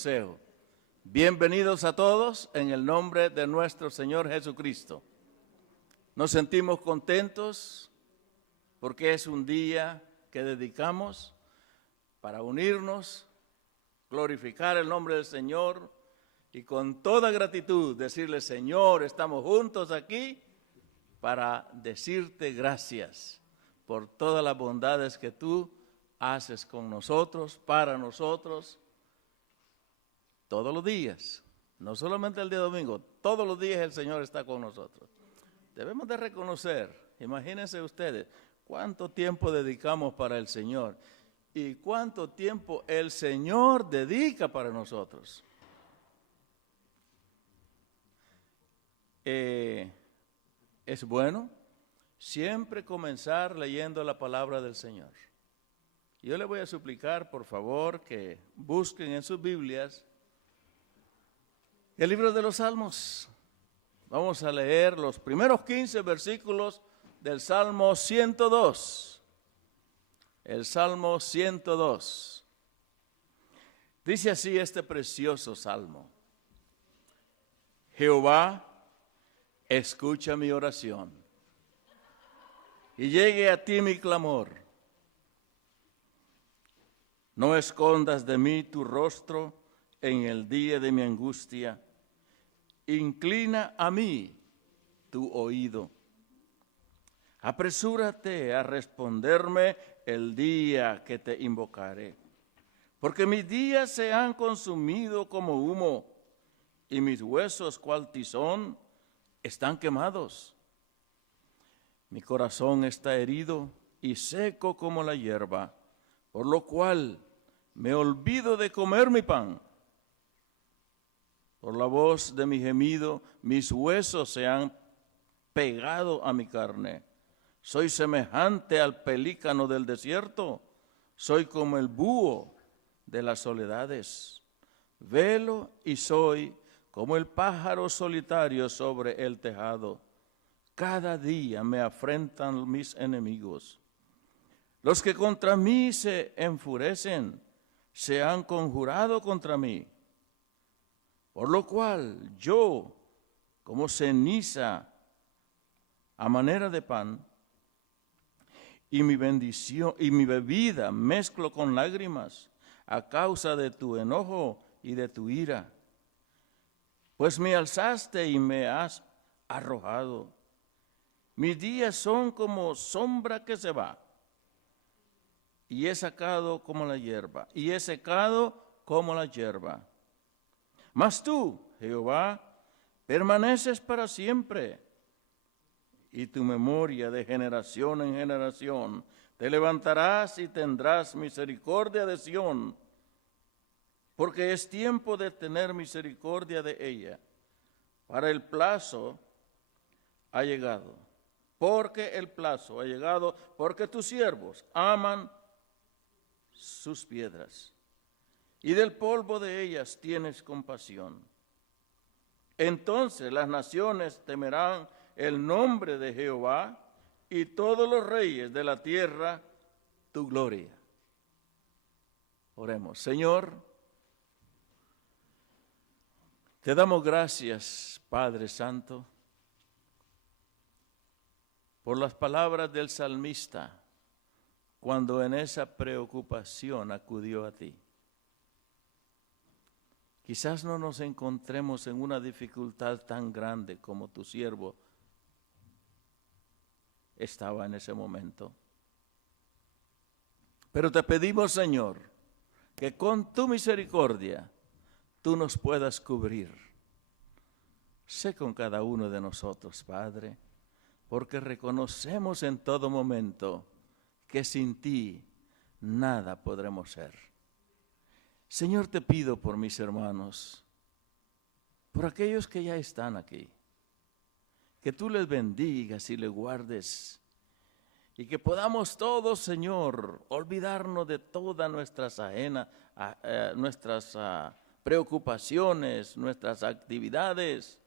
deseo. Bienvenidos a todos en el nombre de nuestro Señor Jesucristo. Nos sentimos contentos porque es un día que dedicamos para unirnos, glorificar el nombre del Señor y con toda gratitud decirle: Señor, estamos juntos aquí para decirte gracias por todas las bondades que tú haces con nosotros, para nosotros, todos los días, no solamente el día domingo, todos los días el Señor está con nosotros. Debemos de reconocer, imagínense ustedes, cuánto tiempo dedicamos para el Señor y cuánto tiempo el Señor dedica para nosotros. Es bueno siempre comenzar leyendo la palabra del Señor. Yo les voy a suplicar, por favor, que busquen en sus Biblias el libro de los Salmos. Vamos a leer los primeros 15 versículos del Salmo 102. El Salmo 102. Dice así este precioso salmo: Jehová, escucha mi oración, y llegue a ti mi clamor. No escondas de mí tu rostro en el día de mi angustia. Inclina a mí tu oído. Apresúrate a responderme el día que te invocaré, porque mis días se han consumido como humo, y mis huesos cual tizón están quemados. Mi corazón está herido y seco como la hierba, por lo cual me olvido de comer mi pan. Por la voz de mi gemido, mis huesos se han pegado a mi carne. Soy semejante al pelícano del desierto, soy como el búho de las soledades. Velo y soy como el pájaro solitario sobre el tejado. Cada día me afrentan mis enemigos. Los que contra mí se enfurecen, se han conjurado contra mí. Por lo cual yo, como ceniza a manera de pan, y mi bendición y mi bebida mezclo con lágrimas a causa de tu enojo y de tu ira. Pues me alzaste y me has arrojado. Mis días son como sombra que se va, y he secado como la hierba, Mas tú, Jehová, permaneces para siempre, y tu memoria de generación en generación. Te levantarás y tendrás misericordia de Sión, porque es tiempo de tener misericordia de ella. Para el plazo ha llegado, porque tus siervos aman sus piedras, y del polvo de ellas tienes compasión. Entonces las naciones temerán el nombre de Jehová, y todos los reyes de la tierra tu gloria. Oremos. Señor, te damos gracias, Padre Santo, por las palabras del salmista, cuando en esa preocupación acudió a ti. Quizás no nos encontremos en una dificultad tan grande como tu siervo estaba en ese momento. Pero te pedimos, Señor, que con tu misericordia tú nos puedas cubrir. Sé con cada uno de nosotros, Padre, porque reconocemos en todo momento que sin ti nada podremos ser. Señor, te pido por mis hermanos, por aquellos que ya están aquí, que tú les bendigas y les guardes, y que podamos todos, Señor, olvidarnos de todas nuestras preocupaciones, nuestras actividades,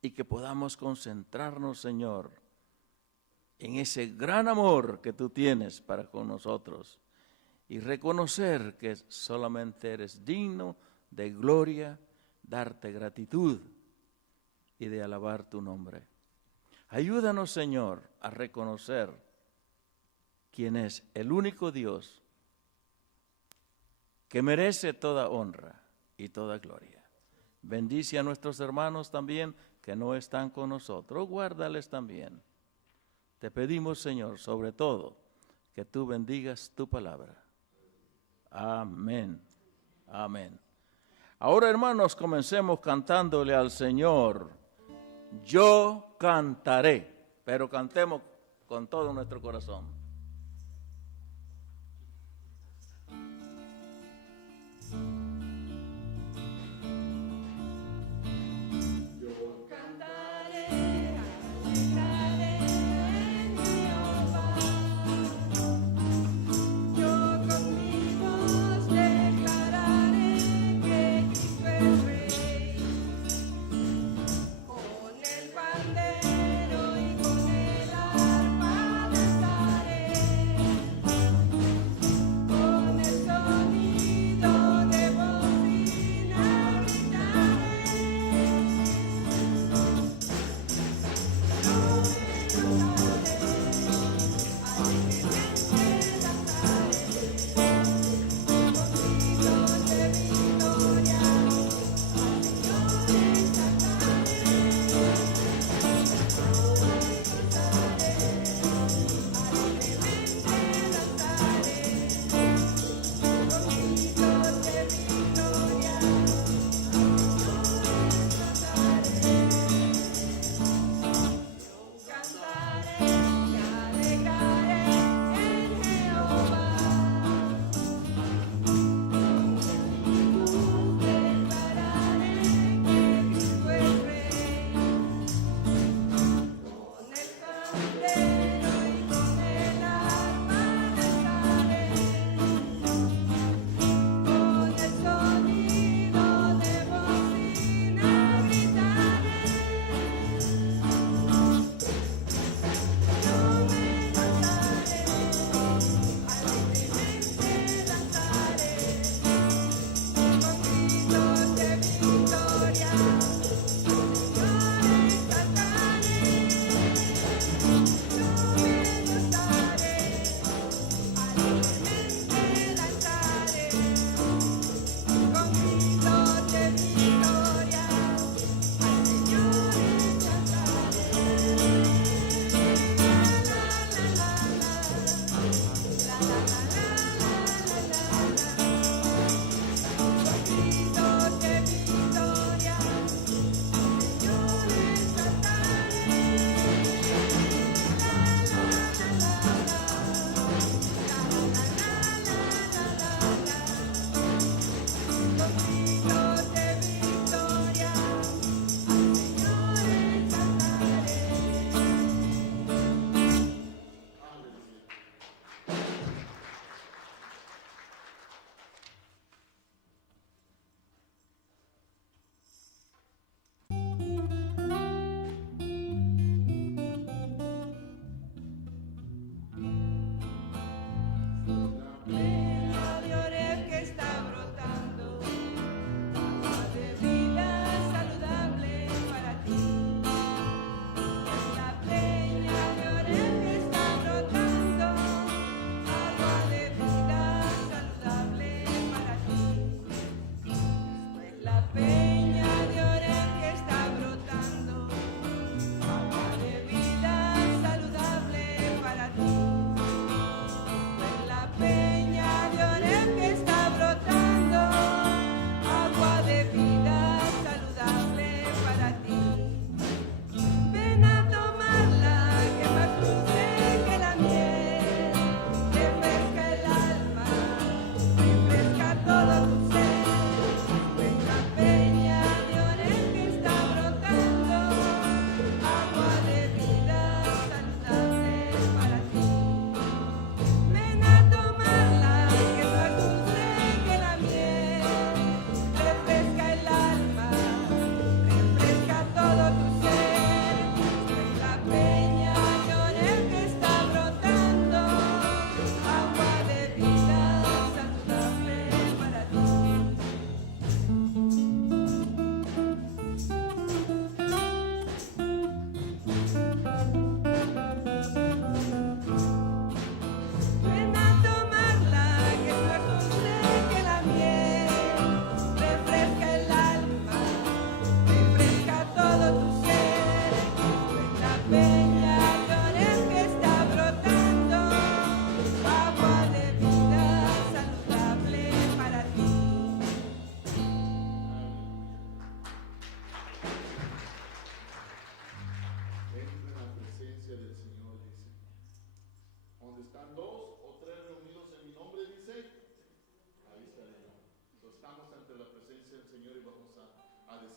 y que podamos concentrarnos, Señor, en ese gran amor que tú tienes para con nosotros, y reconocer que solamente eres digno de gloria, darte gratitud y de alabar tu nombre. Ayúdanos, Señor, a reconocer quién es el único Dios que merece toda honra y toda gloria. Bendice a nuestros hermanos también que no están con nosotros, guárdales también. Te pedimos, Señor, sobre todo, que tú bendigas tu palabra. Amén. Amén. Ahora, hermanos, comencemos cantándole al Señor. Yo cantaré, pero cantemos con todo nuestro corazón. Con el pandero y con el arpa danzaré.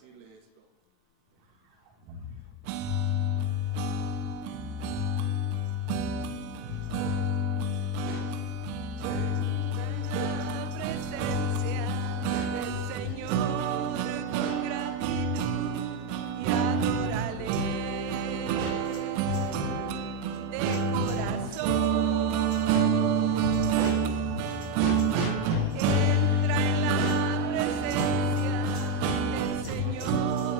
decirle esto. Entra en la presencia del Señor.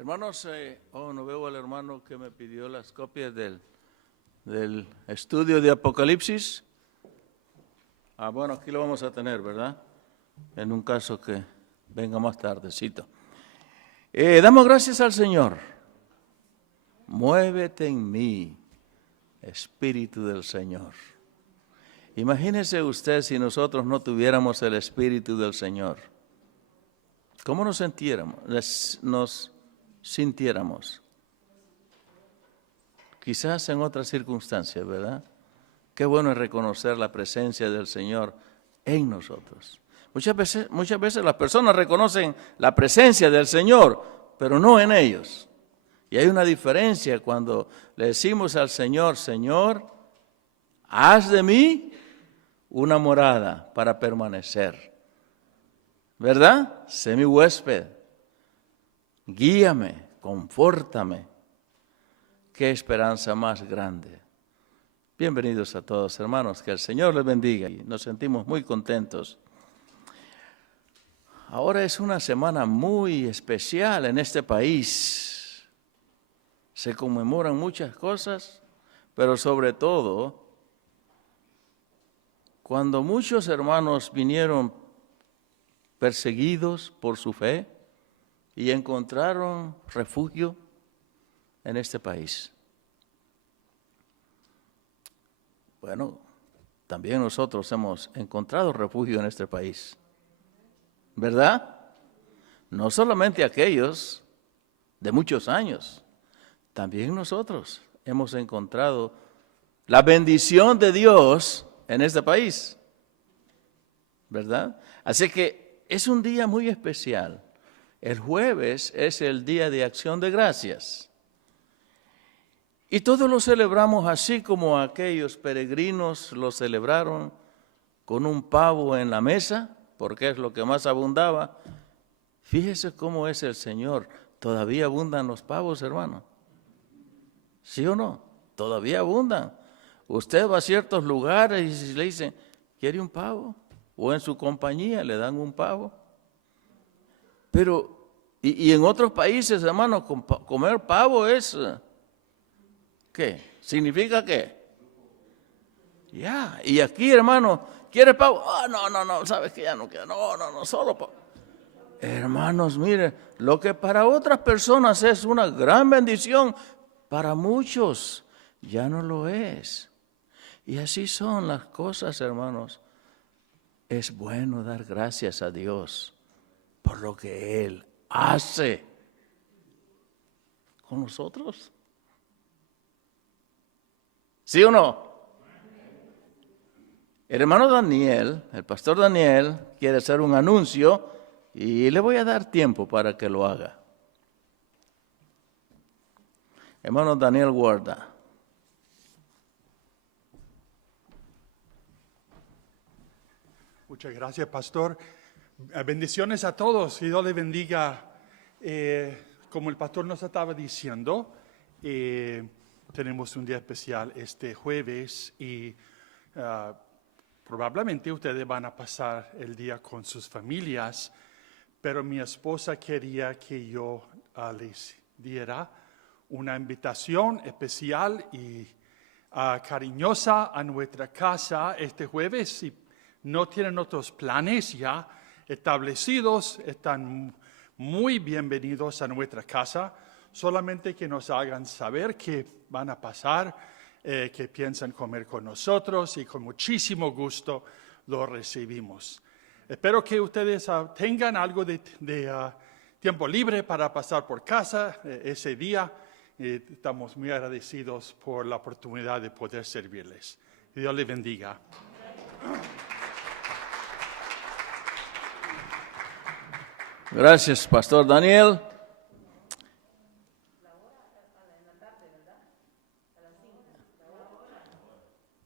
Hermanos, no veo al hermano que me pidió las copias del estudio de Apocalipsis. Bueno, aquí lo vamos a tener, ¿verdad? En un caso que venga más tardecito. Damos gracias al Señor. Muévete en mí, Espíritu del Señor. Imagínese usted si nosotros no tuviéramos el Espíritu del Señor. ¿Cómo nos sintiéramos? Quizás en otras circunstancias, ¿verdad? Qué bueno es reconocer la presencia del Señor en nosotros. Muchas veces las personas reconocen la presencia del Señor, pero no en ellos. Y hay una diferencia cuando le decimos al Señor, Señor, haz de mí una morada para permanecer. ¿Verdad? Sé mi huésped. Guíame, confórtame. Qué esperanza más grande. Bienvenidos a todos, hermanos, que el Señor les bendiga y nos sentimos muy contentos. Ahora es una semana muy especial en este país. Se conmemoran muchas cosas, pero sobre todo, cuando muchos hermanos vinieron perseguidos por su fe y encontraron refugio en este país. Bueno, también nosotros hemos encontrado refugio en este país, ¿verdad? No solamente aquellos de muchos años, también nosotros hemos encontrado la bendición de Dios en este país, ¿verdad? Así que es un día muy especial. El jueves es el día de acción de gracias. Y todos lo celebramos así como aquellos peregrinos lo celebraron con un pavo en la mesa, porque es lo que más abundaba. Fíjese cómo es el Señor. Todavía abundan los pavos, hermano. ¿Sí o no? Todavía abundan. Usted va a ciertos lugares y le dicen, ¿quiere un pavo? O en su compañía le dan un pavo. Pero, y en otros países, hermano, comer pavo es, ¿qué? ¿Significa qué? Ya, y aquí, hermano, ¿quiere pavo? No, sabes que ya no queda, no, solo pavo. Hermanos, mire, lo que para otras personas es una gran bendición, para muchos ya no lo es. Y así son las cosas, hermanos. Es bueno dar gracias a Dios por lo que Él hace con nosotros. ¿Sí o no? El hermano Daniel, el pastor Daniel, quiere hacer un anuncio y le voy a dar tiempo para que lo haga. Hermano Daniel Guarda. Muchas gracias, pastor. Bendiciones a todos y Dios les bendiga. Como el pastor nos estaba diciendo, tenemos un día especial este jueves y probablemente ustedes van a pasar el día con sus familias, pero mi esposa quería que yo les diera una invitación especial y cariñosa a nuestra casa este jueves. Si no tienen otros planes ya establecidos, están muy bienvenidos a nuestra casa. Solamente que nos hagan saber que van a pasar, que piensan comer con nosotros y con muchísimo gusto lo recibimos. Espero que ustedes tengan algo de tiempo libre para pasar por casa ese día. Estamos muy agradecidos por la oportunidad de poder servirles. Dios les bendiga. Gracias, pastor Daniel.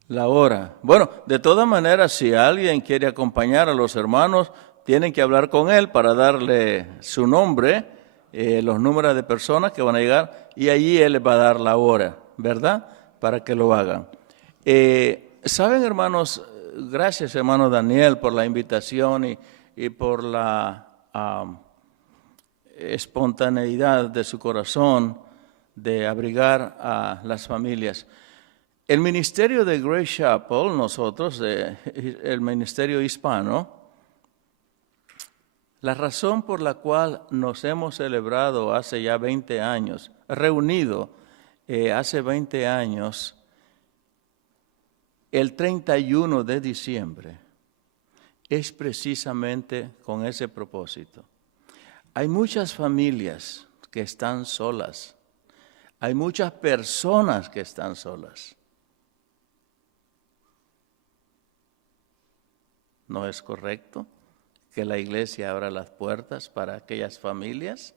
La hora. Bueno, de todas maneras, si alguien quiere acompañar a los hermanos, tienen que hablar con él para darle su nombre, los números de personas que van a llegar, y allí él les va a dar la hora, ¿verdad? Para que lo hagan. Saben, hermanos, gracias, hermano Daniel, por la invitación y por espontaneidad de su corazón de abrigar a las familias. El ministerio de Grace Chapel, nosotros, el ministerio hispano, la razón por la cual nos hemos celebrado hace ya 20 años, reunido hace 20 años, el 31 de diciembre, es precisamente con ese propósito. Hay muchas familias que están solas. Hay muchas personas que están solas. ¿No es correcto que la iglesia abra las puertas para aquellas familias?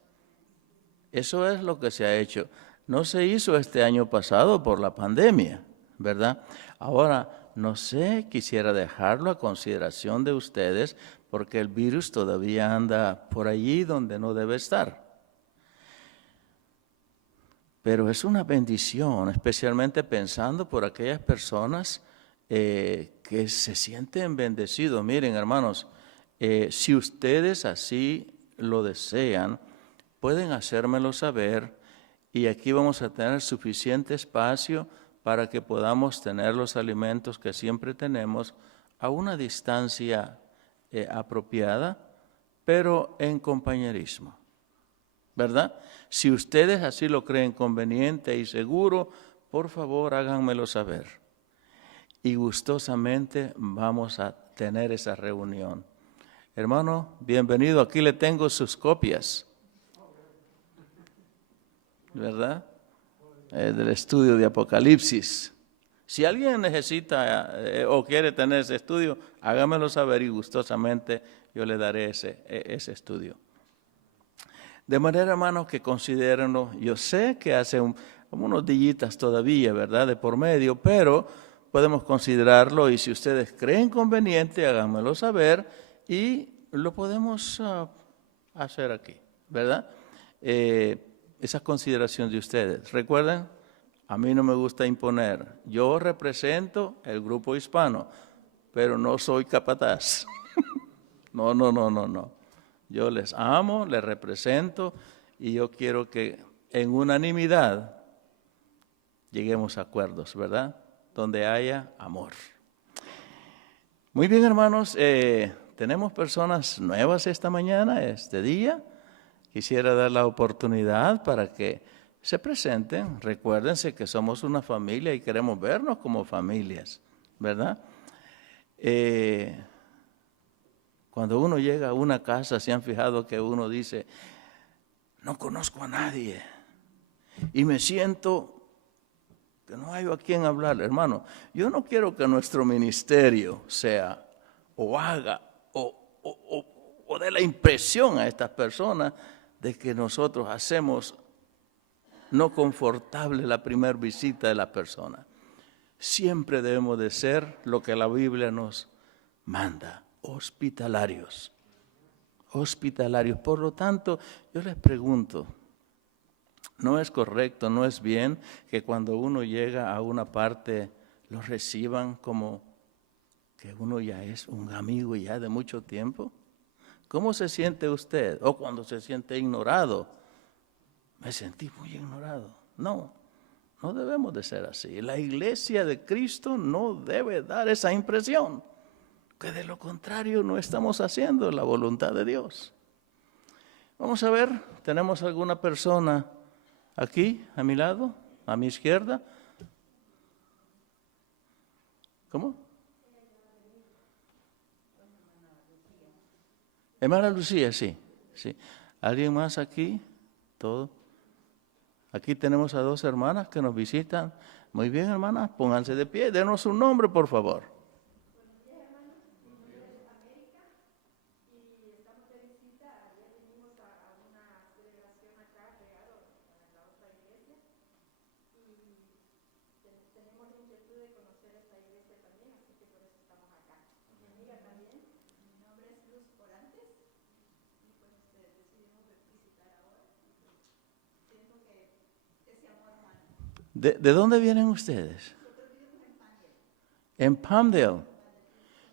Eso es lo que se ha hecho. No se hizo este año pasado por la pandemia, ¿verdad? Ahora, no sé, quisiera dejarlo a consideración de ustedes porque el virus todavía anda por allí donde no debe estar. Pero es una bendición, especialmente pensando por aquellas personas que se sienten bendecidos. Miren, hermanos, si ustedes así lo desean, pueden hacérmelo saber y aquí vamos a tener suficiente espacio para que podamos tener los alimentos que siempre tenemos a una distancia apropiada, pero en compañerismo, ¿verdad? Si ustedes así lo creen conveniente y seguro, por favor háganmelo saber. Y gustosamente vamos a tener esa reunión. Hermano, bienvenido. Aquí le tengo sus copias, ¿verdad? Del estudio de Apocalipsis. Si alguien necesita o quiere tener ese estudio, hágamelo saber y gustosamente yo le daré ese estudio. De manera, hermanos, que considérenlo. Yo sé que hace unos días todavía, ¿verdad?, de por medio, pero podemos considerarlo y si ustedes creen conveniente, háganmelo saber y lo podemos hacer aquí, ¿verdad? Esa consideración de ustedes. Recuerden, a mí no me gusta imponer. Yo represento el grupo hispano, pero no soy capataz. No. Yo les amo, les represento y yo quiero que en unanimidad lleguemos a acuerdos, ¿verdad? Donde haya amor. Muy bien, hermanos, tenemos personas nuevas esta mañana, este día. Quisiera dar la oportunidad para que se presenten. Recuérdense que somos una familia y queremos vernos como familias, ¿verdad? Cuando uno llega a una casa, se han fijado que uno dice, no conozco a nadie y me siento que no hay a quien hablar. Hermano, yo no quiero que nuestro ministerio sea o haga o dé la impresión a estas personas de que nosotros hacemos no confortable la primera visita de la persona. Siempre debemos de ser lo que la Biblia nos manda, hospitalarios. Hospitalarios. Por lo tanto, yo les pregunto, ¿no es correcto, no es bien que cuando uno llega a una parte lo reciban como que uno ya es un amigo ya de mucho tiempo? ¿Cómo se siente usted? O cuando se siente ignorado. Me sentí muy ignorado. No debemos de ser así. La iglesia de Cristo no debe dar esa impresión, que de lo contrario no estamos haciendo la voluntad de Dios. Vamos a ver, ¿tenemos alguna persona aquí, a mi lado, a mi izquierda? ¿Cómo? Hermana Lucía, sí. ¿Alguien más aquí? ¿Todo? Aquí tenemos a dos hermanas que nos visitan. Muy bien, hermanas, pónganse de pie, denos un nombre, por favor. Buenos días, hermanos. Mi nombre es América y estamos de visita. Ayer vinimos a una celebración acá, regado en la otra iglesia. Y tenemos la inquietud de conocer esta iglesia también, así que por eso estamos acá. Mi amiga también. Mi nombre es Luz Orantes y pues decidimos visitar ahora. Siento que ese amor humano. ¿De dónde vienen ustedes? Nosotros vivimos en Pandel. En Palmdale.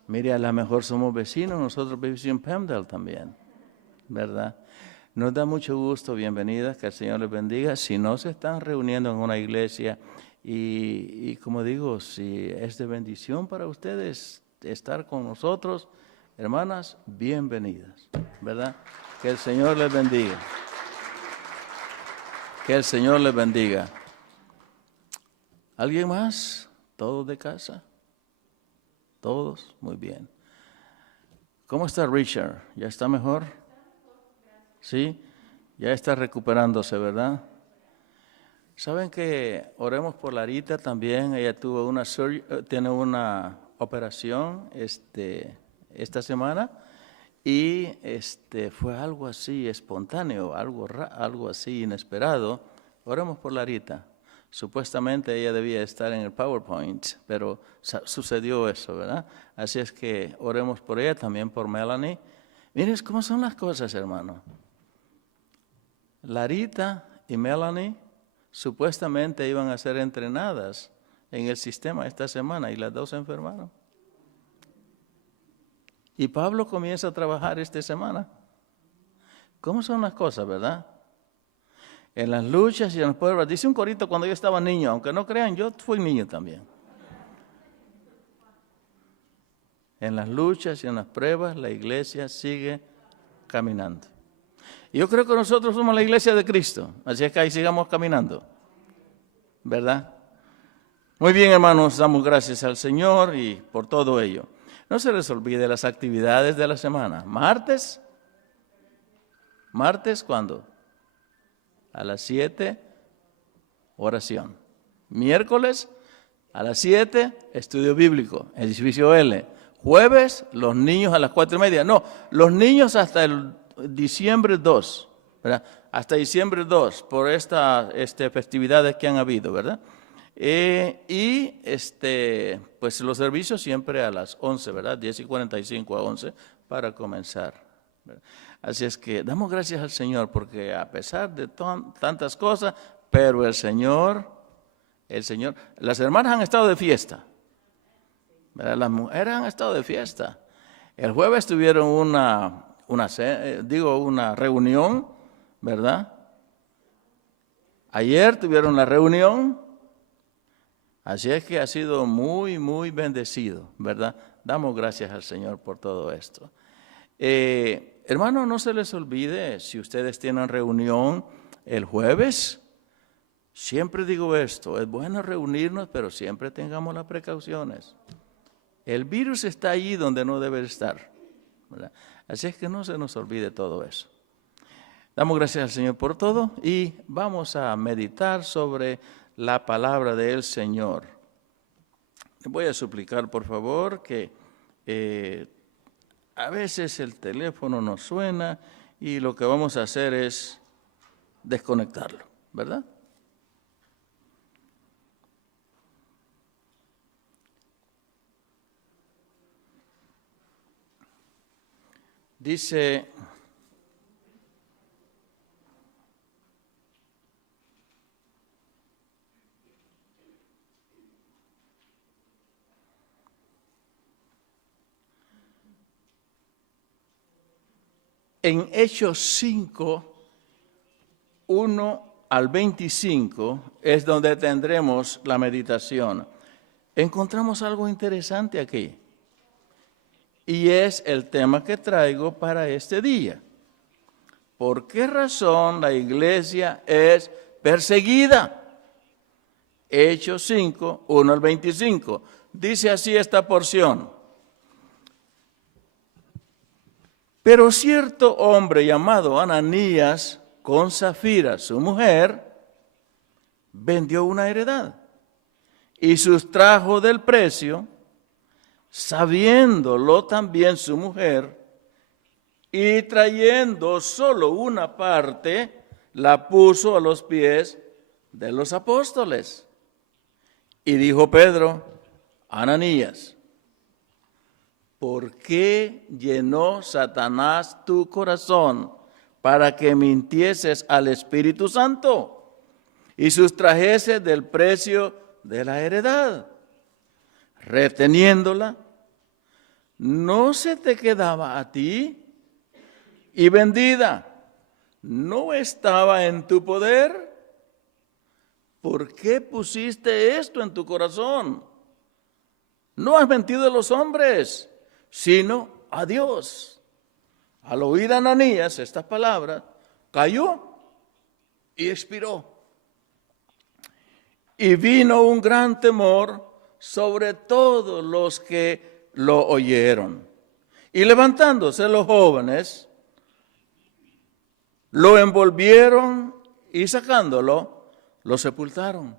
Mire, a lo mejor somos vecinos, nosotros vivimos en Palmdale también, ¿verdad? Nos da mucho gusto, bienvenidas, que el Señor les bendiga. Si no se están reuniendo en una iglesia y como digo, si es de bendición para ustedes estar con nosotros, hermanas, bienvenidas, ¿verdad? Que el Señor les bendiga. Que el Señor les bendiga. ¿Alguien más? ¿Todos de casa? ¿Todos? Muy bien. ¿Cómo está Richard? ¿Ya está mejor? ¿Sí? Ya está recuperándose, ¿verdad? ¿Saben que oremos por Larita también? Ella tuvo tiene una operación esta semana y fue algo así espontáneo, algo así inesperado. Oremos por Larita. Supuestamente ella debía estar en el PowerPoint, pero sucedió eso, ¿verdad? Así es que oremos por ella, también por Melanie. Miren cómo son las cosas, hermano. Larita y Melanie supuestamente iban a ser entrenadas en el sistema esta semana y las dos se enfermaron. Y Pablo comienza a trabajar esta semana. ¿Cómo son las cosas, verdad? En las luchas y en las pruebas. Dice un corito cuando yo estaba niño, aunque no crean, yo fui niño también. En las luchas y en las pruebas la iglesia sigue caminando. Y yo creo que nosotros somos la iglesia de Cristo, así es que ahí sigamos caminando, ¿verdad? Muy bien, hermanos, damos gracias al Señor y por todo ello. No se les olvide las actividades de la semana. Martes, ¿cuándo? A las 7, oración. Miércoles, a las 7, estudio bíblico, edificio L. Jueves, los niños a las 4:30. No, los niños hasta el diciembre 2, ¿verdad? Hasta diciembre 2, por estas festividades que han habido, ¿verdad? Pues los servicios siempre a las 11, ¿verdad? 10:45 a 11 para comenzar, ¿verdad? Así es que damos gracias al Señor porque a pesar de tantas cosas, pero el Señor, las hermanas han estado de fiesta, ¿verdad? Las mujeres han estado de fiesta. El jueves tuvieron una reunión, ¿verdad? Ayer tuvieron la reunión, así es que ha sido muy, muy bendecido, ¿verdad? Damos gracias al Señor por todo esto. Hermano, no se les olvide, si ustedes tienen reunión el jueves, siempre digo esto, es bueno reunirnos, pero siempre tengamos las precauciones. El virus está allí donde no debe estar, ¿verdad? Así es que no se nos olvide todo eso. Damos gracias al Señor por todo y vamos a meditar sobre la palabra del Señor. Les voy a suplicar, por favor, que a veces el teléfono nos suena y lo que vamos a hacer es desconectarlo, ¿verdad? Dice en Hechos 5, 1 al 25, es donde tendremos la meditación. Encontramos algo interesante aquí. Y es el tema que traigo para este día. ¿Por qué razón la iglesia es perseguida? Hechos 5, 1 al 25. Dice así esta porción. Pero cierto hombre llamado Ananías, con Zafira, su mujer, vendió una heredad y sustrajo del precio, sabiéndolo también su mujer, y trayendo solo una parte, la puso a los pies de los apóstoles. Y dijo Pedro, Ananías, ¿por qué llenó Satanás tu corazón para que mintieses al Espíritu Santo y sustrajeses del precio de la heredad, reteniéndola? ¿No se te quedaba a ti? Y vendida, ¿no estaba en tu poder? ¿Por qué pusiste esto en tu corazón? No has mentido a los hombres, sino a Dios. Al oír a Ananías estas palabras, cayó y expiró. Y vino un gran temor sobre todos los que lo oyeron. Y levantándose los jóvenes, lo envolvieron y sacándolo, lo sepultaron.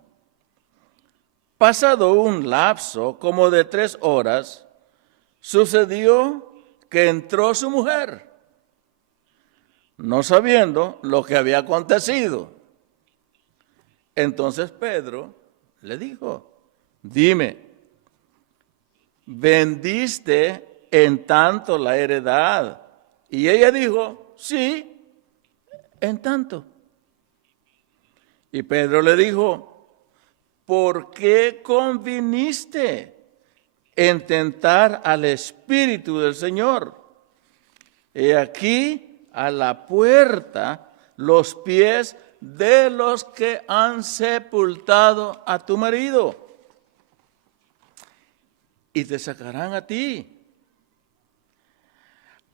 Pasado un lapso como de 3 horas, sucedió que entró su mujer, no sabiendo lo que había acontecido. Entonces Pedro le dijo, dime, ¿vendiste en tanto la heredad? Y ella dijo, sí, en tanto. Y Pedro le dijo, ¿por qué conviniste en tentar al Espíritu del Señor? He aquí a la puerta los pies de los que han sepultado a tu marido, y te sacarán a ti.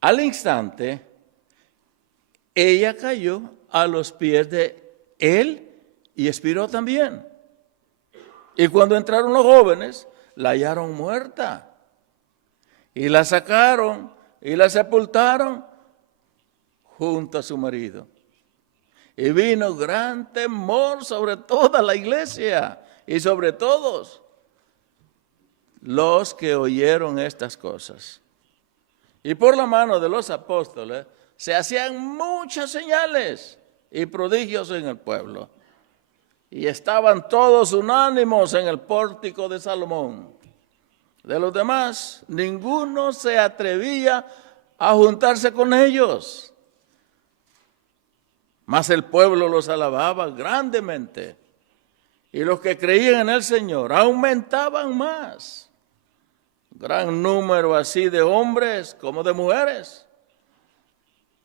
Al instante, ella cayó a los pies de él y expiró también. Y cuando entraron los jóvenes, la hallaron muerta. Y la sacaron y la sepultaron junto a su marido. Y vino gran temor sobre toda la iglesia y sobre todos los que oyeron estas cosas. Y por la mano de los apóstoles se hacían muchas señales y prodigios en el pueblo. Y estaban todos unánimes en el pórtico de Salomón. De los demás, ninguno se atrevía a juntarse con ellos. Mas el pueblo los alababa grandemente. Y los que creían en el Señor aumentaban más. Gran número así de hombres como de mujeres.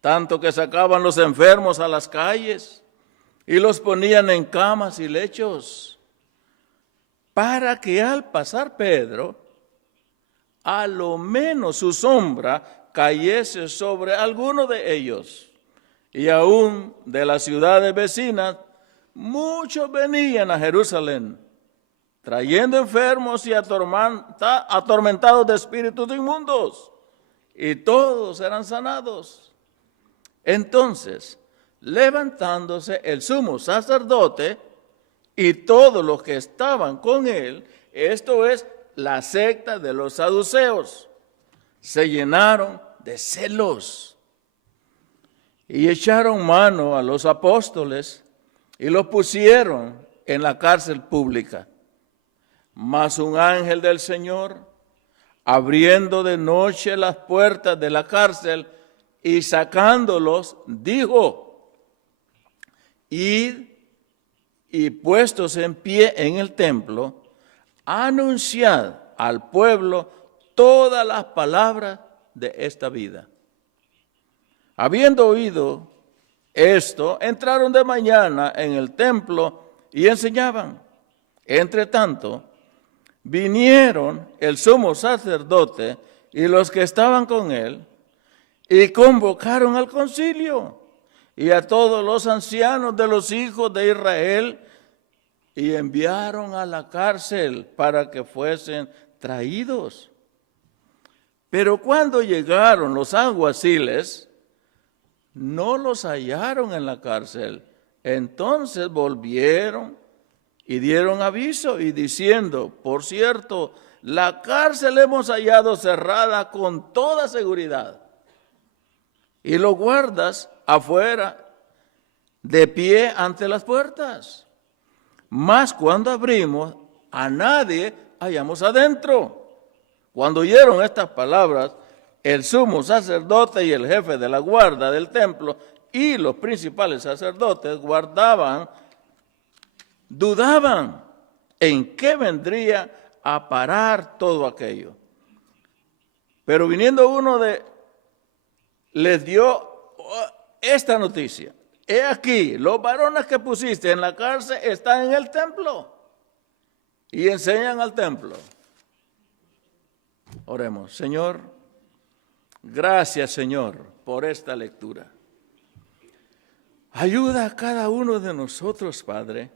Tanto que sacaban los enfermos a las calles y los ponían en camas y lechos, para que al pasar Pedro, a lo menos su sombra cayese sobre alguno de ellos. Y aún de las ciudades vecinas, muchos venían a Jerusalén, trayendo enfermos y atormentados de espíritus inmundos, y todos eran sanados. Entonces, levantándose el sumo sacerdote y todos los que estaban con él, esto es, la secta de los saduceos, se llenaron de celos y echaron mano a los apóstoles y los pusieron en la cárcel pública. Mas un ángel del Señor, abriendo de noche las puertas de la cárcel y sacándolos, dijo: Id y puestos en pie en el templo, anunciad al pueblo todas las palabras de esta vida. Habiendo oído esto, entraron de mañana en el templo y enseñaban. Entre tanto, vinieron el sumo sacerdote y los que estaban con él, y convocaron al concilio y a todos los ancianos de los hijos de Israel, y enviaron a la cárcel para que fuesen traídos. Pero cuando llegaron los alguaciles, no los hallaron en la cárcel. Entonces volvieron y dieron aviso y diciendo: por cierto, la cárcel hemos hallado cerrada con toda seguridad, y los guardas afuera de pie ante las puertas. Mas cuando abrimos, a nadie hallamos adentro. Cuando oyeron estas palabras, el sumo sacerdote y el jefe de la guarda del templo y los principales sacerdotes dudaban en qué vendría a parar todo aquello. Pero viniendo uno les dio esta noticia: he aquí, los varones que pusiste en la cárcel están en el templo y enseñan al templo. Oremos. Señor, gracias, Señor, por esta lectura. Ayuda a cada uno de nosotros, Padre,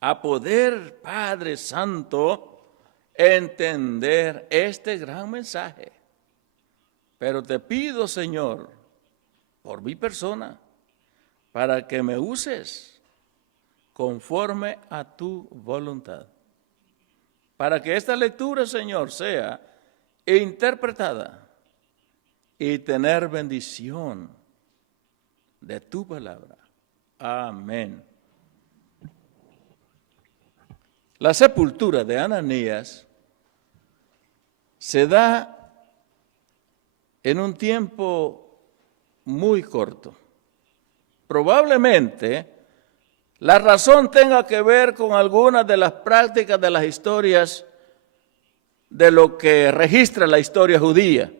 a poder, Padre Santo, entender este gran mensaje. Pero te pido, Señor, por mi persona, para que me uses conforme a tu voluntad. Para que esta lectura, Señor, sea interpretada y tener bendición de tu palabra. Amén. La sepultura de Ananías se da en un tiempo muy corto. Probablemente la razón tenga que ver con algunas de las prácticas de las historias de lo que registra la historia judía,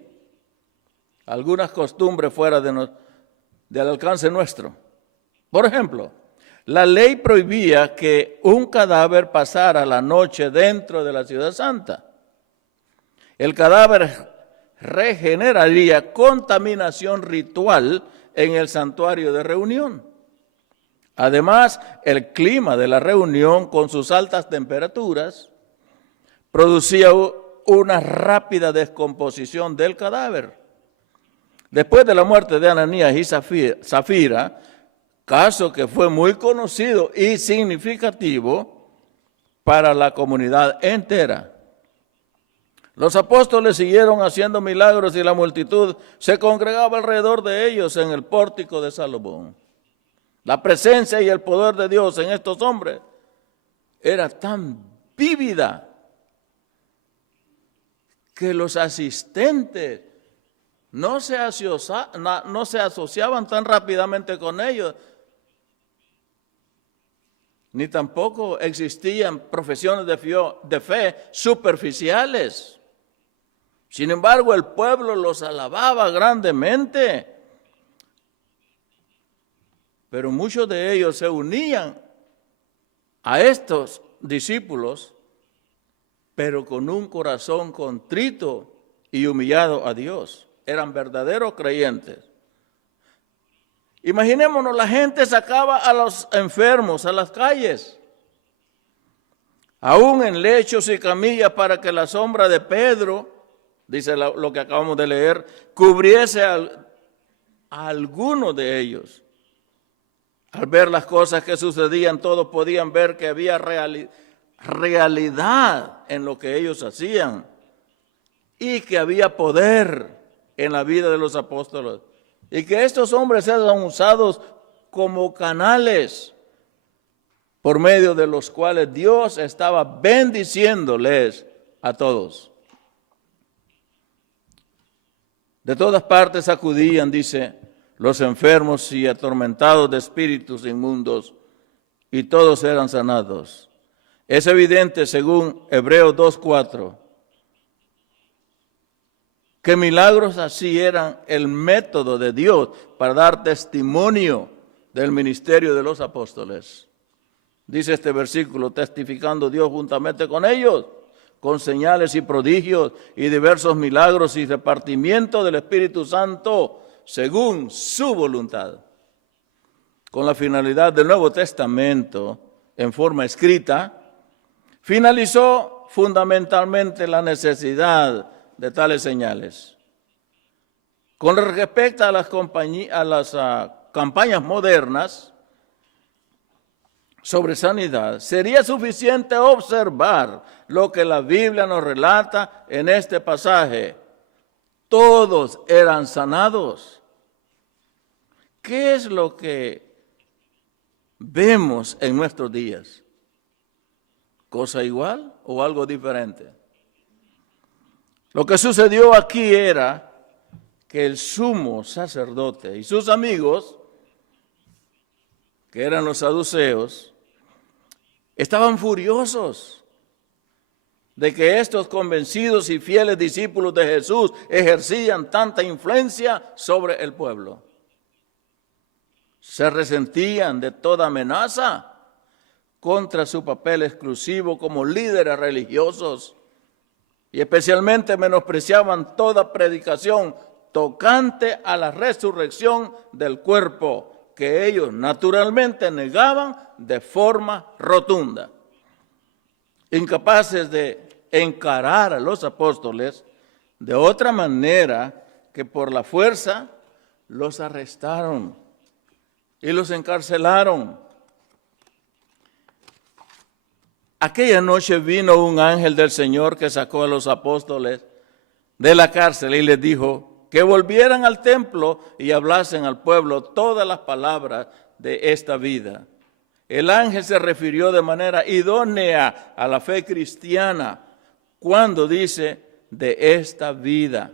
algunas costumbres fuera del alcance nuestro. Por ejemplo, la ley prohibía que un cadáver pasara la noche dentro de la ciudad santa. El cadáver regeneraría contaminación ritual en el santuario de reunión. Además, el clima de la reunión con sus altas temperaturas producía una rápida descomposición del cadáver. Después de la muerte de Ananías y Zafira, caso que fue muy conocido y significativo para la comunidad entera, los apóstoles siguieron haciendo milagros y la multitud se congregaba alrededor de ellos en el pórtico de Salomón. La presencia y el poder de Dios en estos hombres era tan vívida que los asistentes no se asociaban tan rápidamente con ellos, ni tampoco existían profesiones de fe superficiales. Sin embargo, el pueblo los alababa grandemente. Pero muchos de ellos se unían a estos discípulos, pero con un corazón contrito y humillado a Dios. Eran verdaderos creyentes. Imaginémonos, la gente sacaba a los enfermos a las calles, aún en lechos y camillas, para que la sombra de Pedro, dice lo que acabamos de leer, cubriese a alguno de ellos. Al ver las cosas que sucedían, todos podían ver que había realidad en lo que ellos hacían y que había poder en la vida de los apóstoles y que estos hombres eran usados como canales por medio de los cuales Dios estaba bendiciéndoles a todos. De todas partes acudían, dice, los enfermos y atormentados de espíritus inmundos, y todos eran sanados. Es evidente, según Hebreos 2:4, que milagros así eran el método de Dios para dar testimonio del ministerio de los apóstoles. Dice este versículo, testificando Dios juntamente con ellos, con señales y prodigios y diversos milagros y repartimiento del Espíritu Santo, según su voluntad. Con la finalidad del Nuevo Testamento, en forma escrita, finalizó fundamentalmente la necesidad de tales señales. Con respecto a las campañas modernas sobre sanidad, sería suficiente observar lo que la Biblia nos relata en este pasaje. Todos eran sanados. ¿Qué es lo que vemos en nuestros días? ¿Cosa igual o algo diferente? Lo que sucedió aquí era que el sumo sacerdote y sus amigos, que eran los saduceos, estaban furiosos de que estos convencidos y fieles discípulos de Jesús ejercían tanta influencia sobre el pueblo. se resentían de toda amenaza contra su papel exclusivo como líderes religiosos y especialmente menospreciaban toda predicación tocante a la resurrección del cuerpo, que ellos naturalmente negaban de forma rotunda. Incapaces de encarar a los apóstoles de otra manera que por la fuerza, los arrestaron y los encarcelaron. Aquella noche vino un ángel del Señor que sacó a los apóstoles de la cárcel y les dijo que volvieran al templo y hablasen al pueblo todas las palabras de esta vida. El ángel se refirió de manera idónea a la fe cristiana cuando dice de esta vida.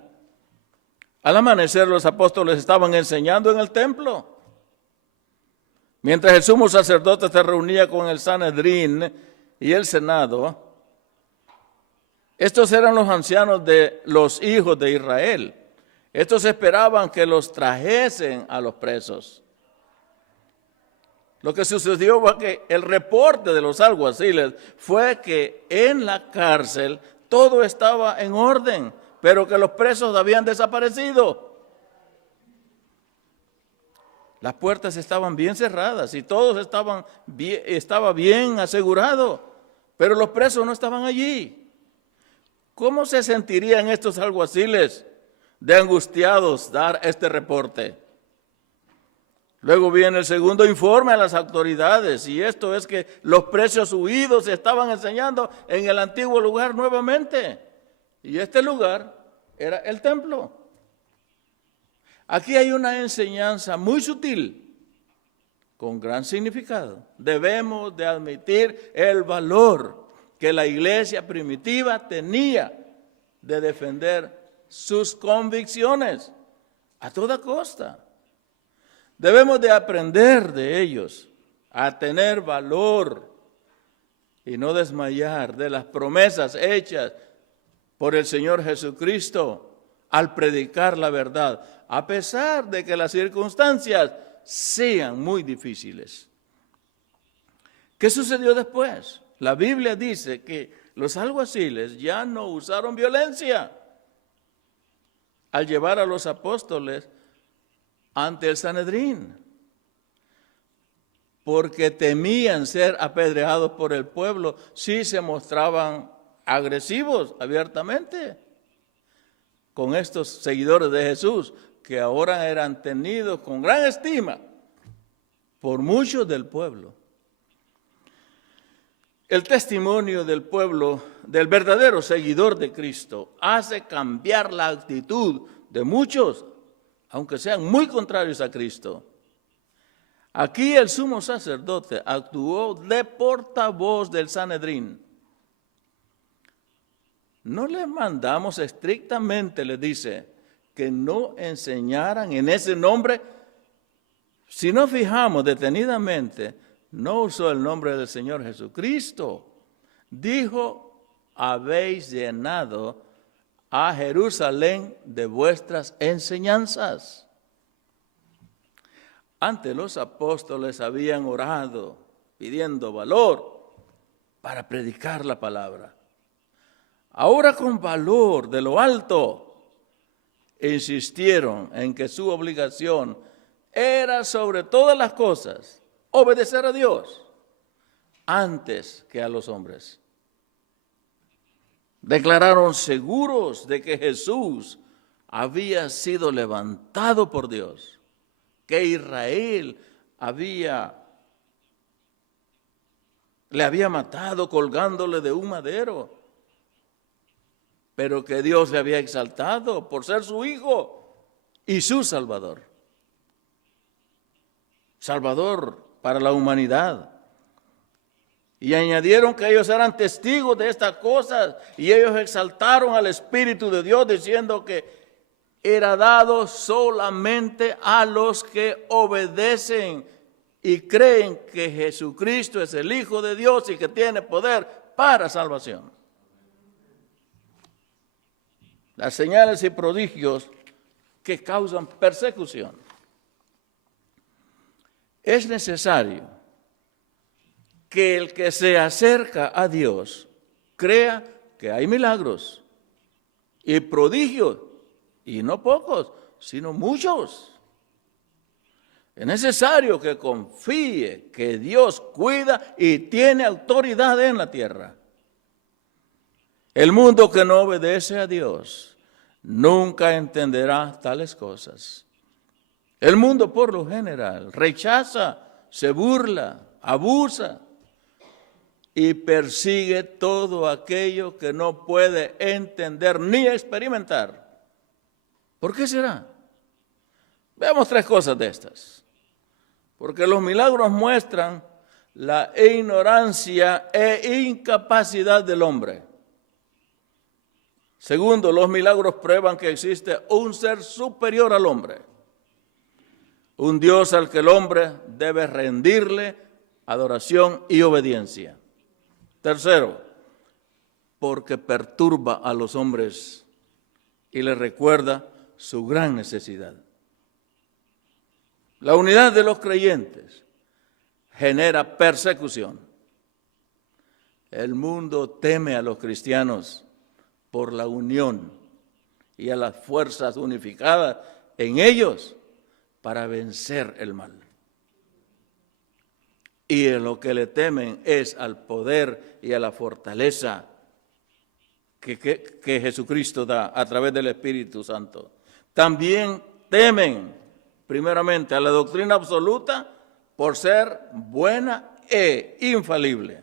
Al amanecer los apóstoles estaban enseñando en el templo. Mientras el sumo sacerdote se reunía con el Sanedrín y el Senado, estos eran los ancianos de los hijos de Israel. Estos esperaban que los trajesen a los presos. Lo que sucedió fue que el reporte de los alguaciles fue que en la cárcel todo estaba en orden, pero que los presos habían desaparecido. Las puertas estaban bien cerradas y todos estaba bien asegurado, pero los presos no estaban allí. ¿Cómo se sentirían estos alguaciles de angustiados dar este reporte? Luego viene el segundo informe a las autoridades, y esto es que los presos huidos se estaban enseñando en el antiguo lugar nuevamente. Y este lugar era el templo. Aquí hay una enseñanza muy sutil, con gran significado. Debemos de admitir el valor que la iglesia primitiva tenía de defender sus convicciones a toda costa. Debemos de aprender de ellos a tener valor y no desmayar de las promesas hechas por el Señor Jesucristo al predicar la verdad, a pesar de que las circunstancias sean muy difíciles. ¿Qué sucedió después? La Biblia dice que los alguaciles ya no usaron violencia al llevar a los apóstoles ante el Sanedrín, porque temían ser apedreados por el pueblo si se mostraban agresivos abiertamente con estos seguidores de Jesús, que ahora eran tenidos con gran estima por muchos del pueblo. El testimonio del pueblo, del verdadero seguidor de Cristo, hace cambiar la actitud de muchos, aunque sean muy contrarios a Cristo. Aquí el sumo sacerdote actuó de portavoz del Sanedrín. No les mandamos estrictamente, les dice, que no enseñaran en ese nombre. Si nos fijamos detenidamente, no usó el nombre del Señor Jesucristo. Dijo, habéis llenado a Jerusalén de vuestras enseñanzas. Antes los apóstoles habían orado, pidiendo valor para predicar la palabra. Ahora con valor de lo alto, insistieron en que su obligación era sobre todas las cosas obedecer a Dios antes que a los hombres. Declararon seguros de que Jesús había sido levantado por Dios, que Israel le había matado colgándole de un madero, pero que Dios le había exaltado por ser su Hijo y su Salvador. Salvador para la humanidad. Y añadieron que ellos eran testigos de estas cosas, y ellos exaltaron al Espíritu de Dios diciendo que era dado solamente a los que obedecen y creen que Jesucristo es el Hijo de Dios y que tiene poder para salvación. Las señales y prodigios que causan persecución. es necesario que el que se acerca a Dios crea que hay milagros y prodigios, y no pocos, sino muchos. Es necesario que confíe que Dios cuida y tiene autoridad en la tierra. El mundo que no obedece a Dios nunca entenderá tales cosas. El mundo, por lo general, rechaza, se burla, abusa y persigue todo aquello que no puede entender ni experimentar. ¿Por qué será? Veamos 3 cosas de estas. Porque los milagros muestran la ignorancia e incapacidad del hombre. Segundo, los milagros prueban que existe un ser superior al hombre, un Dios al que el hombre debe rendirle adoración y obediencia. Tercero, porque perturba a los hombres y les recuerda su gran necesidad. La unidad de los creyentes genera persecución. El mundo teme a los cristianos por la unión y a las fuerzas unificadas en ellos para vencer el mal. Y en lo que le temen es al poder y a la fortaleza que Jesucristo da a través del Espíritu Santo. También temen, primeramente, a la doctrina absoluta por ser buena e infalible.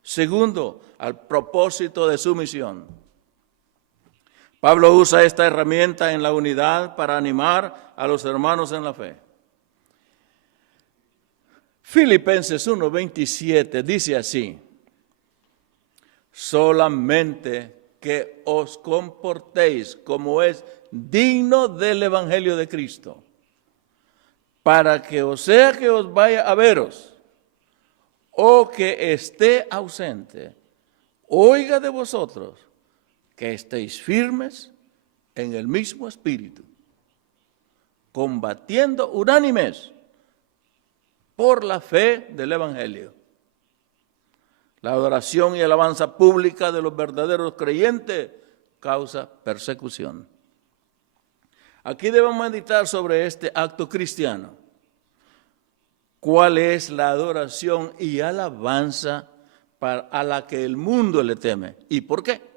Segundo, al propósito de su misión. Pablo usa esta herramienta en la unidad para animar a los hermanos en la fe. Filipenses 1:27 dice así: solamente que os comportéis como es digno del Evangelio de Cristo, para que o sea que os vaya a veros, o que esté ausente, oiga de vosotros que estéis firmes en el mismo espíritu, combatiendo unánimes por la fe del Evangelio. La adoración y alabanza pública de los verdaderos creyentes causa persecución. Aquí debemos meditar sobre este acto cristiano. ¿Cuál es la adoración y alabanza a la que el mundo le teme? ¿Y por qué?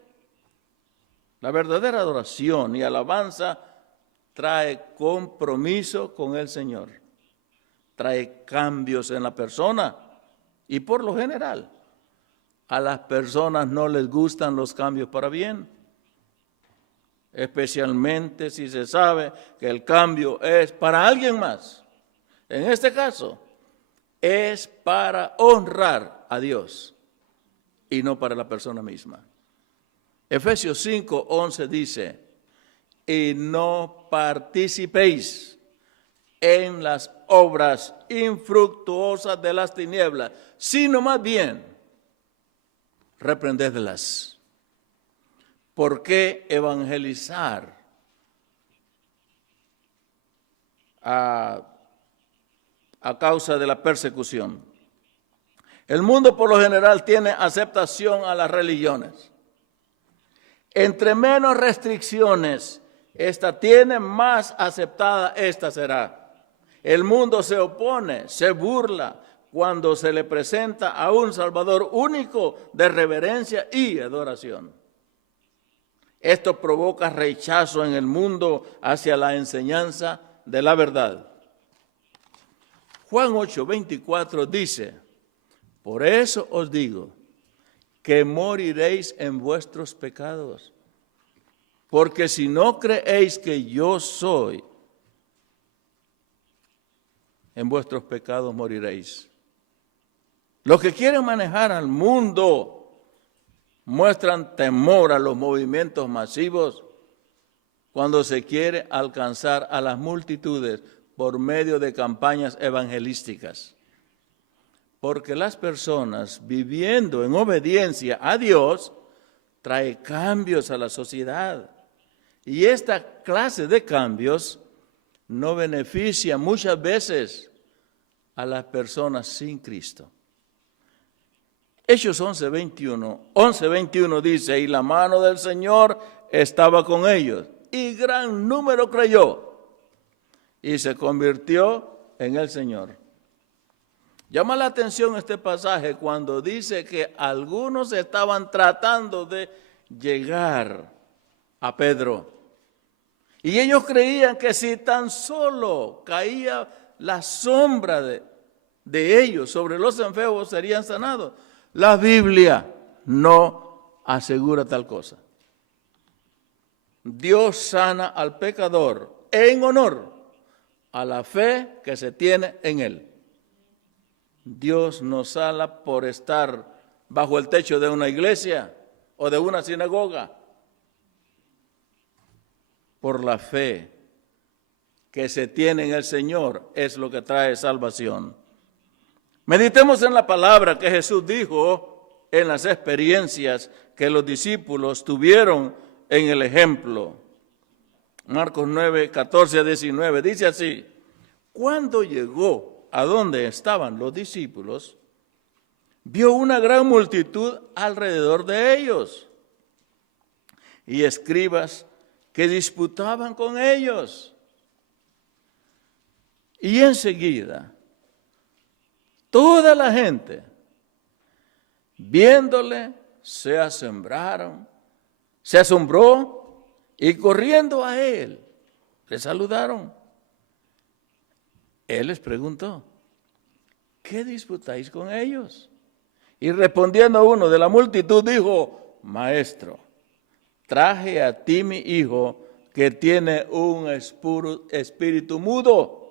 La verdadera adoración y alabanza trae compromiso con el Señor, trae cambios en la persona y por lo general a las personas no les gustan los cambios para bien, especialmente si se sabe que el cambio es para alguien más. En este caso, es para honrar a Dios y no para la persona misma. Efesios 5:11 dice: y no participéis en las obras infructuosas de las tinieblas, sino más bien reprendedlas. ¿Por qué evangelizar a causa de la persecución? El mundo por lo general tiene aceptación a las religiones. Entre menos restricciones esta tiene, más aceptada esta será. El mundo se opone, se burla cuando se le presenta a un Salvador único de reverencia y adoración. Esto provoca rechazo en el mundo hacia la enseñanza de la verdad. Juan 8:24 dice: por eso os digo que moriréis en vuestros pecados, porque si no creéis que yo soy, en vuestros pecados moriréis. Los que quieren manejar al mundo muestran temor a los movimientos masivos cuando se quiere alcanzar a las multitudes por medio de campañas evangelísticas. Porque las personas viviendo en obediencia a Dios trae cambios a la sociedad. Y esta clase de cambios no beneficia muchas veces a las personas sin Cristo. Hechos 11:21 dice, y la mano del Señor estaba con ellos, y gran número creyó, y se convirtió en el Señor. Llama la atención este pasaje cuando dice que algunos estaban tratando de llegar a Pedro. Y ellos creían que si tan solo caía la sombra de ellos sobre los enfermos serían sanados. La Biblia no asegura tal cosa. Dios sana al pecador en honor a la fe que se tiene en él. Dios no sana por estar bajo el techo de una iglesia o de una sinagoga. Por la fe que se tiene en el Señor es lo que trae salvación. Meditemos en la palabra que Jesús dijo en las experiencias que los discípulos tuvieron en el ejemplo. Marcos 9:14-19 dice así: cuando llegó a donde estaban los discípulos, vio una gran multitud alrededor de ellos y escribas que disputaban con ellos. Y enseguida, toda la gente, viéndole, se asombró y corriendo a él, le saludaron. Él les preguntó, ¿qué disputáis con ellos? Y respondiendo uno de la multitud dijo, Maestro, traje a ti mi hijo que tiene un espíritu mudo,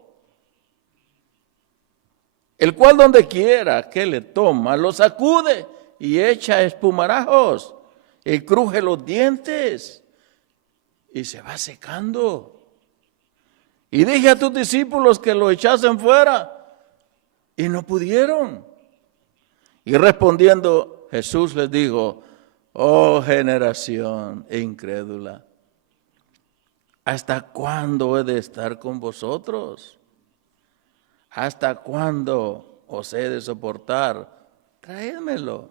el cual donde quiera que le toma, lo sacude y echa espumarajos y cruje los dientes y se va secando. Y dije a tus discípulos que lo echasen fuera y no pudieron. Y respondiendo Jesús les dijo, oh generación incrédula, ¿hasta cuándo he de estar con vosotros? ¿Hasta cuándo os he de soportar? Traédmelo.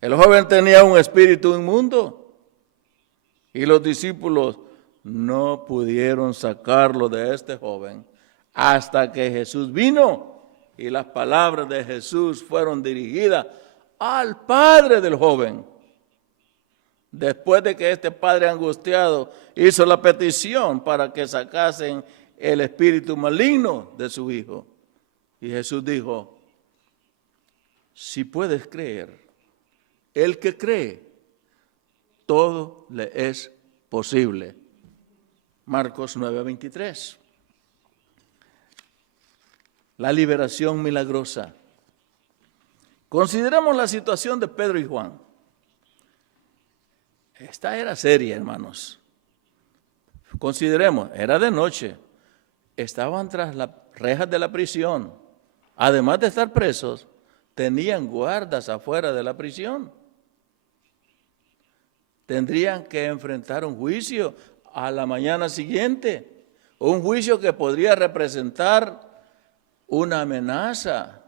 El joven tenía un espíritu inmundo y los discípulos no pudieron sacarlo de este joven hasta que Jesús vino y las palabras de Jesús fueron dirigidas al padre del joven. Después de que este padre angustiado hizo la petición para que sacasen el espíritu maligno de su hijo. Y Jesús dijo, si puedes creer, el que cree, todo le es posible. Marcos 9:23. La liberación milagrosa. Consideremos la situación de Pedro y Juan. Esta era seria, hermanos. Consideremos, era de noche. Estaban tras las rejas de la prisión. Además de estar presos, tenían guardas afuera de la prisión. Tendrían que enfrentar un juicio a la mañana siguiente. Un juicio que podría representar una amenaza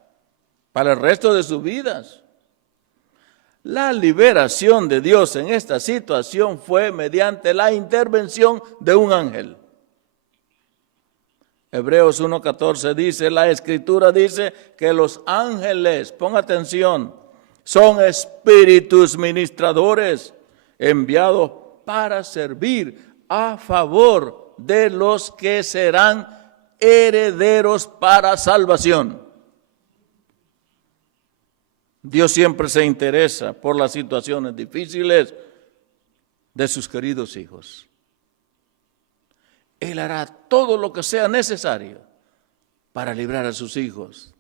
para el resto de sus vidas. La liberación de Dios en esta situación fue mediante la intervención de un ángel. Hebreos 1:14 dice, la Escritura dice que los ángeles, ponga atención, son espíritus ministradores enviados para servir a favor de los que serán herederos para salvación. Dios siempre se interesa por las situaciones difíciles de sus queridos hijos. Él hará todo lo que sea necesario para librar a sus hijos.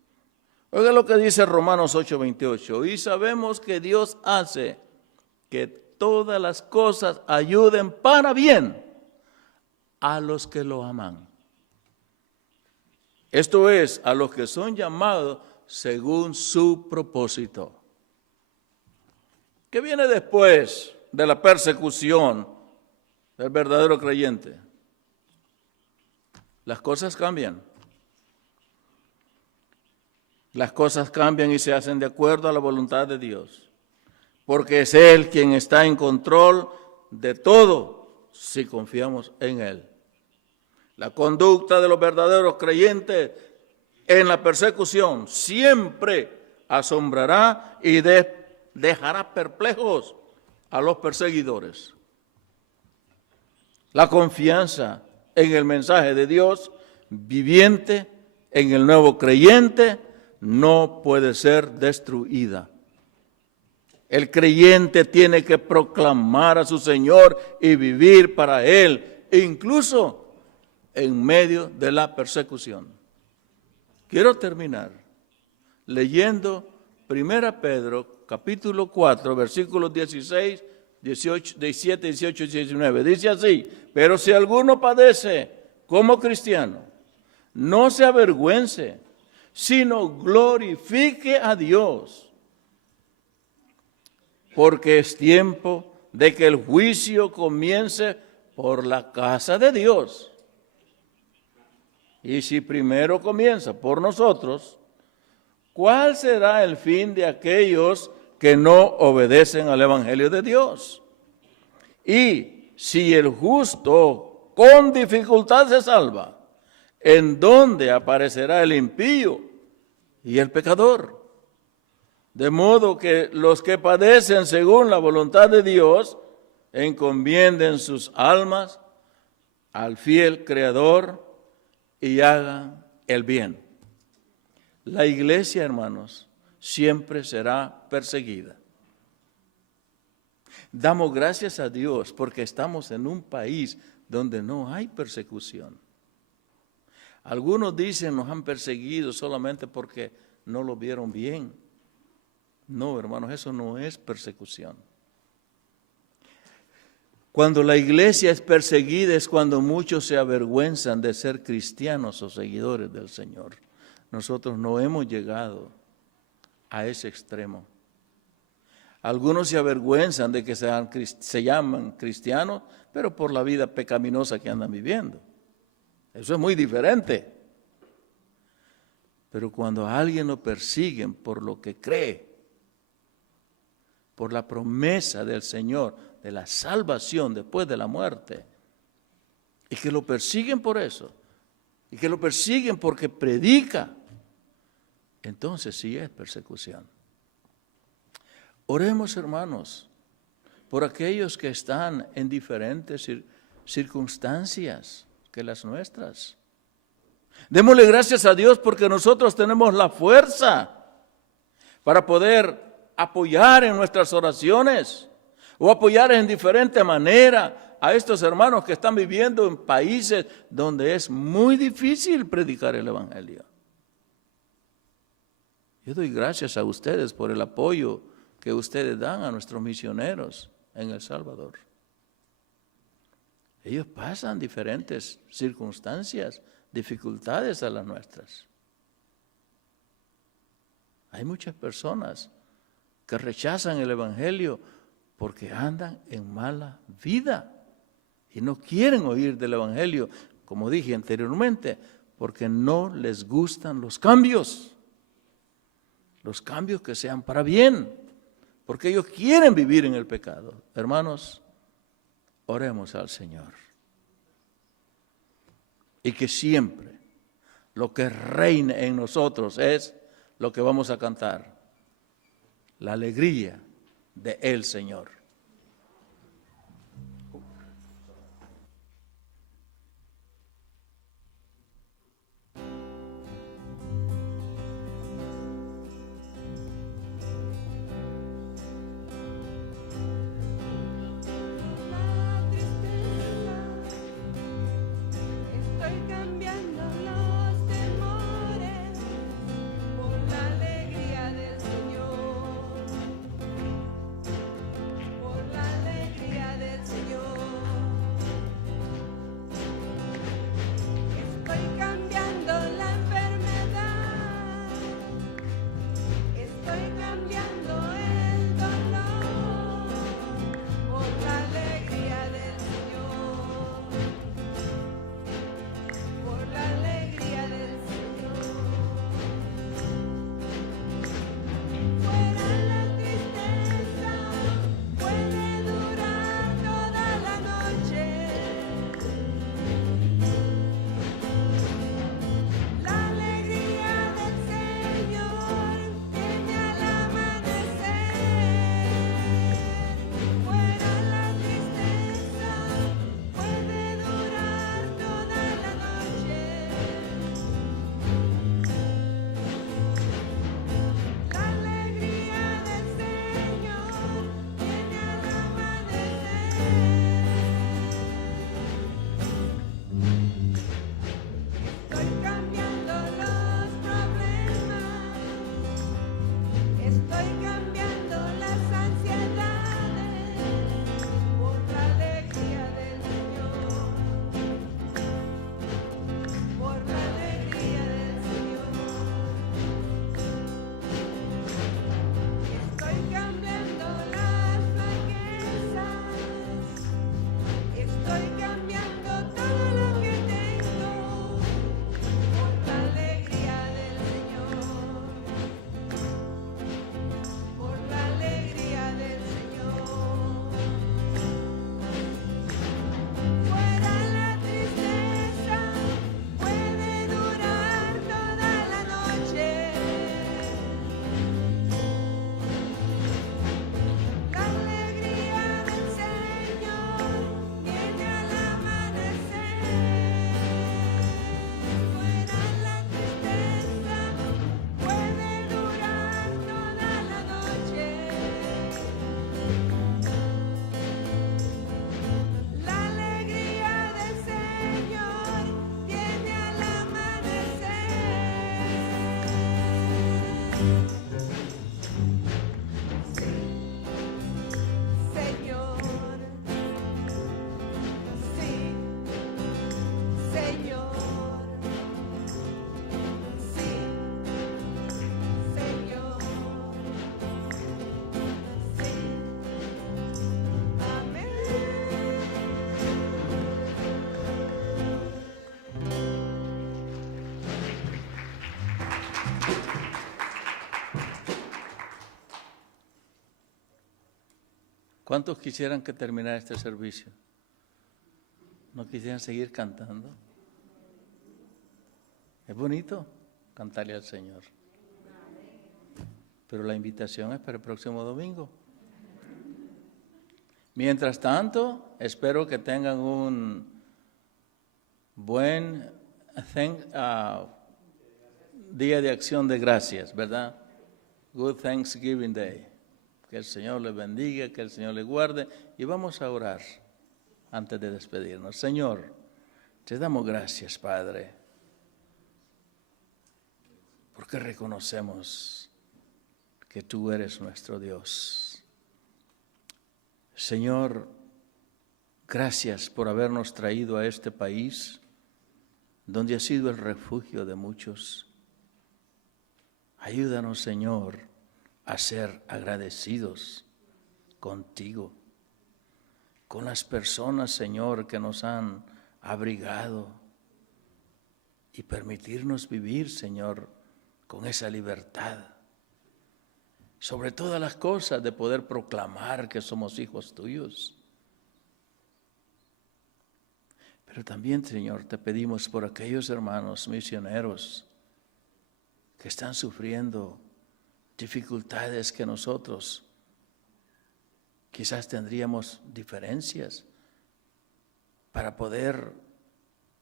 Oiga lo que dice Romanos 8:28. Y sabemos que Dios hace que todas las cosas ayuden para bien a los que lo aman. Esto es, a los que son llamados según su propósito. ¿Qué viene después de la persecución del verdadero creyente? Las cosas cambian. las cosas cambian y se hacen de acuerdo a la voluntad de Dios, porque es Él quien está en control de todo si confiamos en Él. La conducta de los verdaderos creyentes en la persecución siempre asombrará y dejará perplejos a los perseguidores. La confianza en el mensaje de Dios viviente, en el nuevo creyente, no puede ser destruida. El creyente tiene que proclamar a su Señor y vivir para Él, incluso en medio de la persecución. Quiero terminar leyendo 1 Pedro, capítulo 4, versículos 16, 18, 17, 18 y 19. Dice así: pero si alguno padece como cristiano, no se avergüence, sino glorifique a Dios, porque es tiempo de que el juicio comience por la casa de Dios. Y si primero comienza por nosotros, ¿cuál será el fin de aquellos que no obedecen al Evangelio de Dios? Y si el justo con dificultad se salva, ¿en dónde aparecerá el impío y el pecador? De modo que los que padecen según la voluntad de Dios encomienden sus almas al fiel Creador y hagan el bien. La iglesia, hermanos, siempre será perseguida. Damos gracias a Dios porque estamos en un país donde no hay persecución. Algunos dicen nos han perseguido solamente porque no lo vieron bien. No, hermanos, eso no es persecución. Cuando la iglesia es perseguida es cuando muchos se avergüenzan de ser cristianos o seguidores del Señor. Nosotros no hemos llegado a ese extremo. Algunos se avergüenzan de que se llaman cristianos, pero por la vida pecaminosa que andan viviendo. Eso es muy diferente. Pero cuando a alguien lo persiguen por lo que cree, por la promesa del Señor, de la salvación después de la muerte, y que lo persiguen por eso, y que lo persiguen porque predica, entonces sí es persecución. Oremos, hermanos, por aquellos que están en diferentes circunstancias que las nuestras. Démosle gracias a Dios porque nosotros tenemos la fuerza para poder apoyar en nuestras oraciones o apoyar en diferente manera a estos hermanos que están viviendo en países donde es muy difícil predicar el Evangelio. Yo doy gracias a ustedes por el apoyo que ustedes dan a nuestros misioneros en El Salvador. Ellos pasan diferentes circunstancias, dificultades a las nuestras. Hay muchas personas que rechazan el Evangelio porque andan en mala vida y no quieren oír del Evangelio, como dije anteriormente, porque no les gustan los cambios que sean para bien, porque ellos quieren vivir en el pecado. Hermanos, oremos al Señor. Y que siempre lo que reine en nosotros es lo que vamos a cantar: la alegría de el Señor. Estoy cambiando los temores por la alegría del Señor. Estoy cambiando las ansiedades por la alegría del Señor, por la alegría del Señor. Estoy cambiando las flaquezas, estoy cambiando todo lo que tengo por la alegría del Señor, por la alegría del Señor. Fuera la tristeza, puede durar toda la noche. La alegría del Señor viene al amanecer. Fuera la tristeza, puede durar toda la noche. La alegría del Señor viene al amanecer. Señor, sí, Señor, sí, Señor, sí, amén. ¿Cuántos quisieran que terminara este servicio? ¿No quisieran seguir cantando? Es bonito cantarle al Señor. Pero la invitación es para el próximo domingo. Mientras tanto, espero que tengan un buen Día de Acción de Gracias, ¿verdad? Good Thanksgiving Day. Que el Señor les bendiga, que el Señor les guarde. Y vamos a orar antes de despedirnos. Señor, te damos gracias, Padre, porque reconocemos que tú eres nuestro Dios. Señor, gracias por habernos traído a este país, donde ha sido el refugio de muchos. Ayúdanos, Señor, a ser agradecidos contigo, con las personas, Señor, que nos han abrigado y permitirnos vivir, Señor, con esa libertad. Sobre todas las cosas, de poder proclamar que somos hijos tuyos. Pero también, Señor, te pedimos por aquellos hermanos misioneros que están sufriendo dificultades que nosotros quizás tendríamos diferencias para poder,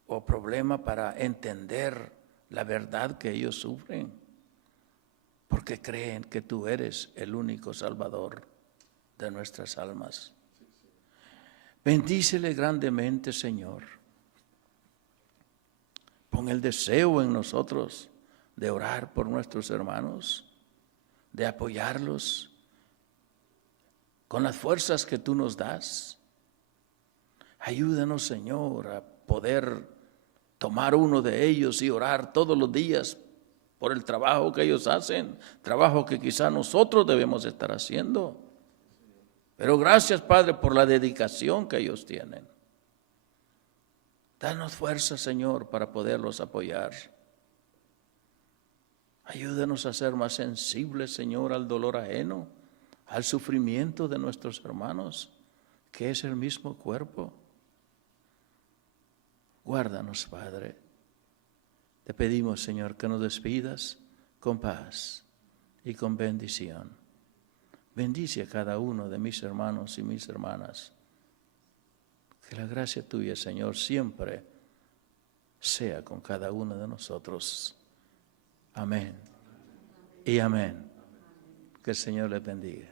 o problema para entender la verdad que ellos sufren, porque creen que tú eres el único Salvador de nuestras almas. Bendícele grandemente, Señor. Pon el deseo en nosotros de orar por nuestros hermanos, de apoyarlos con las fuerzas que tú nos das. Ayúdanos, Señor, a poder tomar uno de ellos y orar todos los días por el trabajo que ellos hacen, trabajo que quizá nosotros debemos estar haciendo. Pero gracias, Padre, por la dedicación que ellos tienen. Danos fuerza, Señor, para poderlos apoyar. Ayúdanos a ser más sensibles, Señor, al dolor ajeno, al sufrimiento de nuestros hermanos, que es el mismo cuerpo. Guárdanos, Padre. Te pedimos, Señor, que nos despidas con paz y con bendición. Bendice a cada uno de mis hermanos y mis hermanas. Que la gracia tuya, Señor, siempre sea con cada uno de nosotros. Amén y amén. Que el Señor les bendiga.